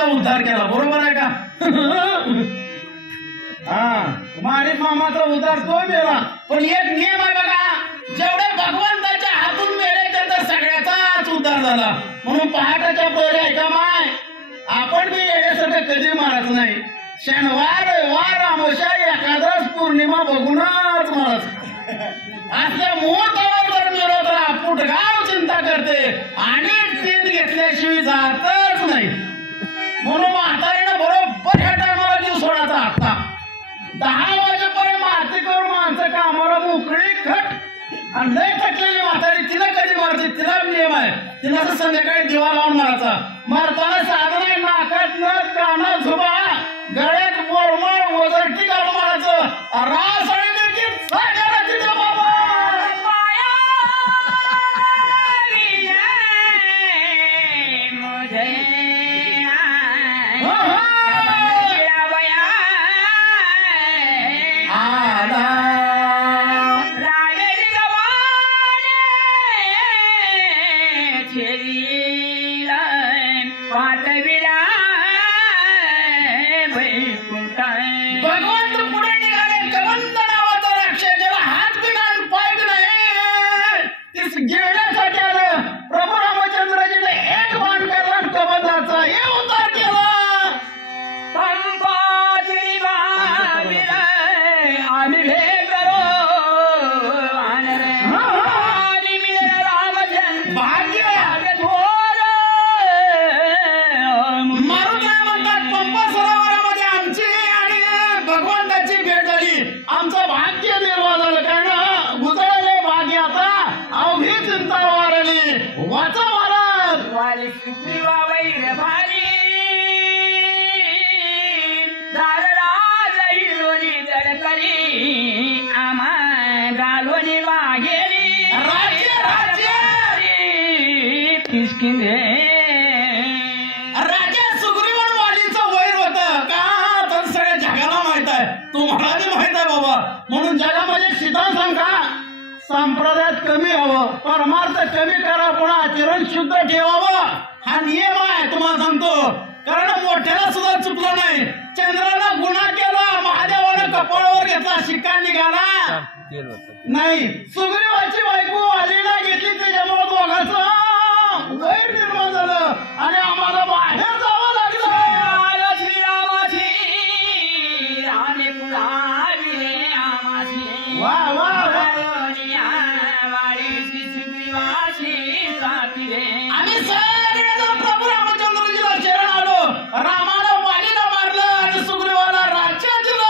माऊलीचा उद्धार केला, बरोबर आहे का? हा, माणिक मामाचा उद्धार तो केला. पण एक नियम आहे बघा, जेवढे भगवंताच्या हातून मेले त्यांचा सगळ्याचाच उद्धार झाला. म्हणून पहाटाच्या पहिले ऐका माय, आपण बी येण्यासारखं कधी मारत नाही. शनिवार रविवार अमावस्या एकादश पौर्णिमा बघूनच मारत. असल्या मुहूर्तावर जर मिळत तर पुटगाव चिंता करते आणि तीन घेतल्याशिवाय जातच नाही. म्हणून म्हातारीनं बरोबर ह्या टायमाला जीव सोडायचा. आता 10 वाजेपर्यंत माती करून माणसं कामाला मोकळी खट आणि लय थकलेली म्हातारी तिला कधी मारते, तिला नियम आहे. तिला असं संध्याकाळी दिवा लावून मारायचा. मारताना साधन नाकात नथ, कानात झुबा, गळ्यात बोरमळ, वजरटी घालून मारायचं. रास आणि देखील सागरा तिथे बाबा राजा सुग्रीवन वालीचं वैर होतं का तर सगळ्या जगाला माहित आहे, तुम्हाला बी माहित आहे बाबा. म्हणून जगामध्ये सिद्धांत सांगा, संप्रदायात कमी हवं, परमार्थ कमी करा, पण आचरण शुद्ध ठेवावं. हा नियम आहे तुम्हाला सांगतो. कारण मोठ्याला सुद्धा चुकलं नाही. चंद्राला गुन्हा केला, महादेवानं कपाळावर घेतला, शिक्का निघाला नाही. सुग्रीवाची बायको वालीला घेतली, त्याच्यामुळे दोघांचं वैर निर्माण झालं आणि आम्हाला बाहेर जावं लागलं. श्रीरामाची आणि वा वा आम्ही सगळे प्रभू रामचंद्रजीला शरण आलो. रामाला वालीला मारलं आणि सुग्रीवाला राज्य दिलं.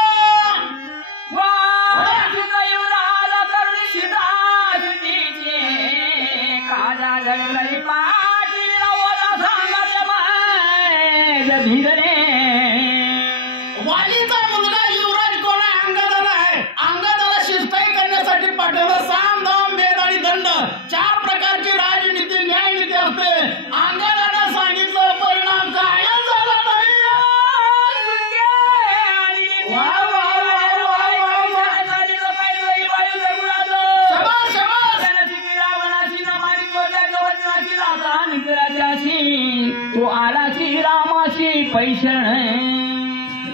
वालीचा मुलगा युवराज कोण आहे? अंगदाला आहे. अंगदाला शिष्टाई करण्यासाठी पाठवलं. साम दाम वेद आणि दंड 4 प्रकारची राजनीती न्यायनीती असते. अंगदानं सांगितलं, परिणाम कायम झाला नाही. तो आलाची रामाची पैशण.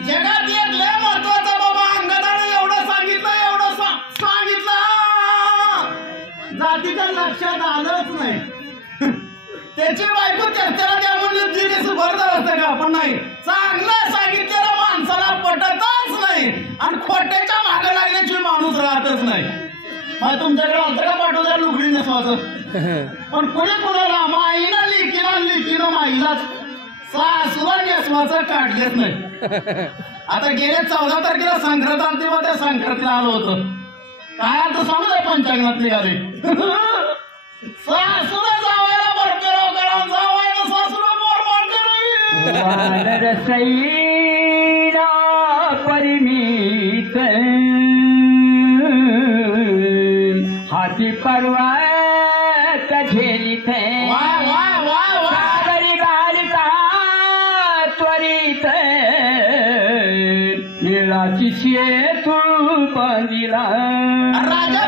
जगात एक लय महत्वाचा बाबा अंगदानं एवढं सांगितलं जातीच्या लक्षात आलंच नाही. त्याची बायको त्याला त्या म्हणलं दिलीस बरं असतं का? पण नाही, चांगलं सांगितलेलं माणसाला पटतच नाही आणि खोट्याच्या मागे लागल्याची माणूस राहतच नाही. मग तुमच्याकडे असं का पाठवलं लुगडी नसवाचं? पण कोणी कोणाला माईला लिखीनं माईलाच सासूला नेसवाचं काढलेच नाही. आता गेल्या 14 तारखेला संक्रांत आलती, मग त्या संक्रांतीला आलो होतं. काय आता सांगू द्या, पंचांगणात निघाले. सासूला जावायला बरपेराव करा, जावायला सासूला मोरमाड करावी. परिमित हाती पर्वत झेलित. सागरी गालिका त्वरित निळाची शेतू बंदिला. राजा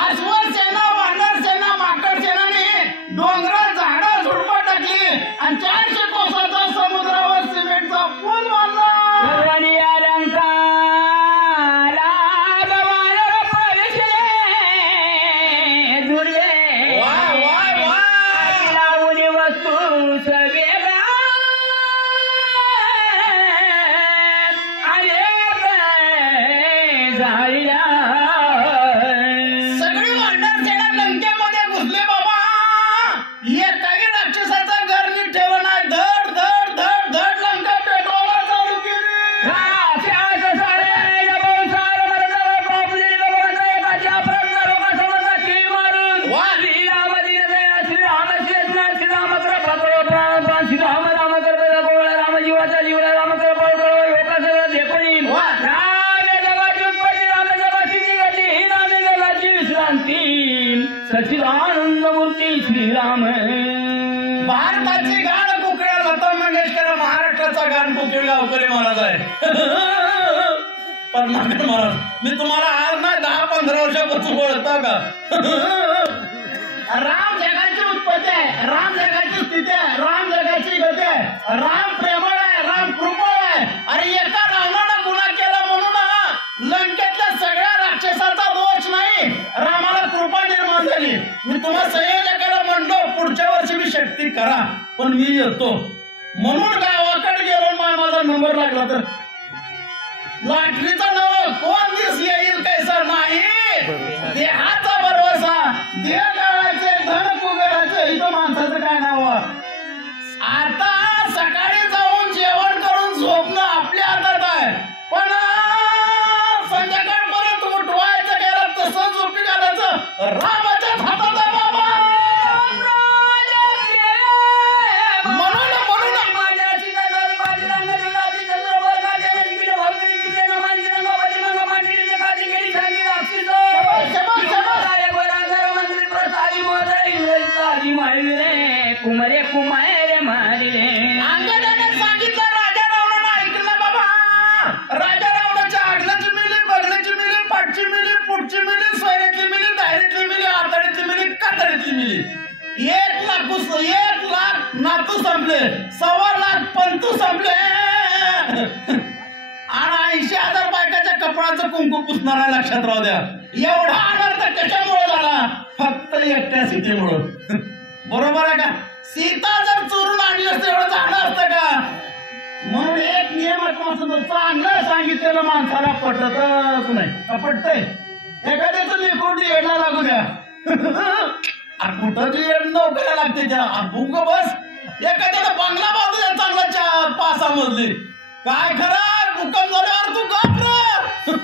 अश्वर सेना, वानर सेना, माकड सेनाने डोंगरात झाडं झुडपं टाकली आणि सच्चिदानंद मूर्ती श्रीराम. भारताची गाण कोकिळा लता मंगेशकर, महाराष्ट्राचा गाण कोकिळ गावकरी महाराज आहे. पद्माकर महाराज, मी तुम्हाला आज नाही 10-15 वर्षापासून ओळखता का? राम जगाची उत्पत्ती आहे, राम जगाची स्थिती आहे, राम जगाची गती आहे, राम प्रेमळ आहे, राम कृपळ आहे. अरे एका रावणानं गुन्हा केला म्हणून लंकेतल्या सगळ्या राक्षसाचा दोष नाही, रामाला कृपा निर्माण झाली. मी तुम्हाला संयोजकाला म्हणलो पुढच्या वर्षी मी शक्ती करा, पण मी येतो म्हणून गावाकडे गेलो. माझा नंबर लागला तर लाटरीचा नव कोण दिस येईल कैसा नाही, देहाचा भरवसा, देह काळाचे धन कुबेराचे, इथं माणसाचं काय नाव. आता सकाळी जाऊन जेवण करून झोपणं आपल्या हातात आहे, पण संध्याकाळपर्यंत उठवायचं गेलं तसं झोपी घालायचं रामाच्याच हातात आहे बाबा. कुमारे कुमार मारे अंगदाने सांगितलं राजा रावणानं ऐकलं बाबा. राजा रावणाच्या आगल्याची मिली, बगल्याची मिली, पाठची मिली, पुढची मिली, सोयऱ्यातली मिली, दायरीतली मिली, आताडीतली मिली, कातडीतली मिली. 1 लाख नातू संपले, 1.25 लाख पंतू संपले आणि 80,000 बायकाच्या कपडाचं कुंकू पुसणारा लक्षात राहू द्या. एवढा अनर्थ कशामुळे झाला? फक्त एकट्या सीतेमुळं. बरोबर आहे का? सीता जर चोरून आणली असते एवढं झालं असतं का? म्हणून एक नियम असतो, चांगलं सांगितलेलं माणसाला पटतच नाही. पटतंय एखाद्याचं लेकरून येडला लागू द्या, कुठं येड नोकऱ्या लागते त्या भुंग बस. एखाद्याला बंगला बांधू द्या चांगला 5-6 मजली, काय खरं भूकंप झाल्यावर तू घाबर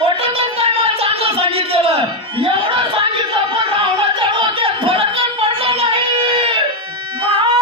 पटतच काय मला चांगलं सांगितलेलं.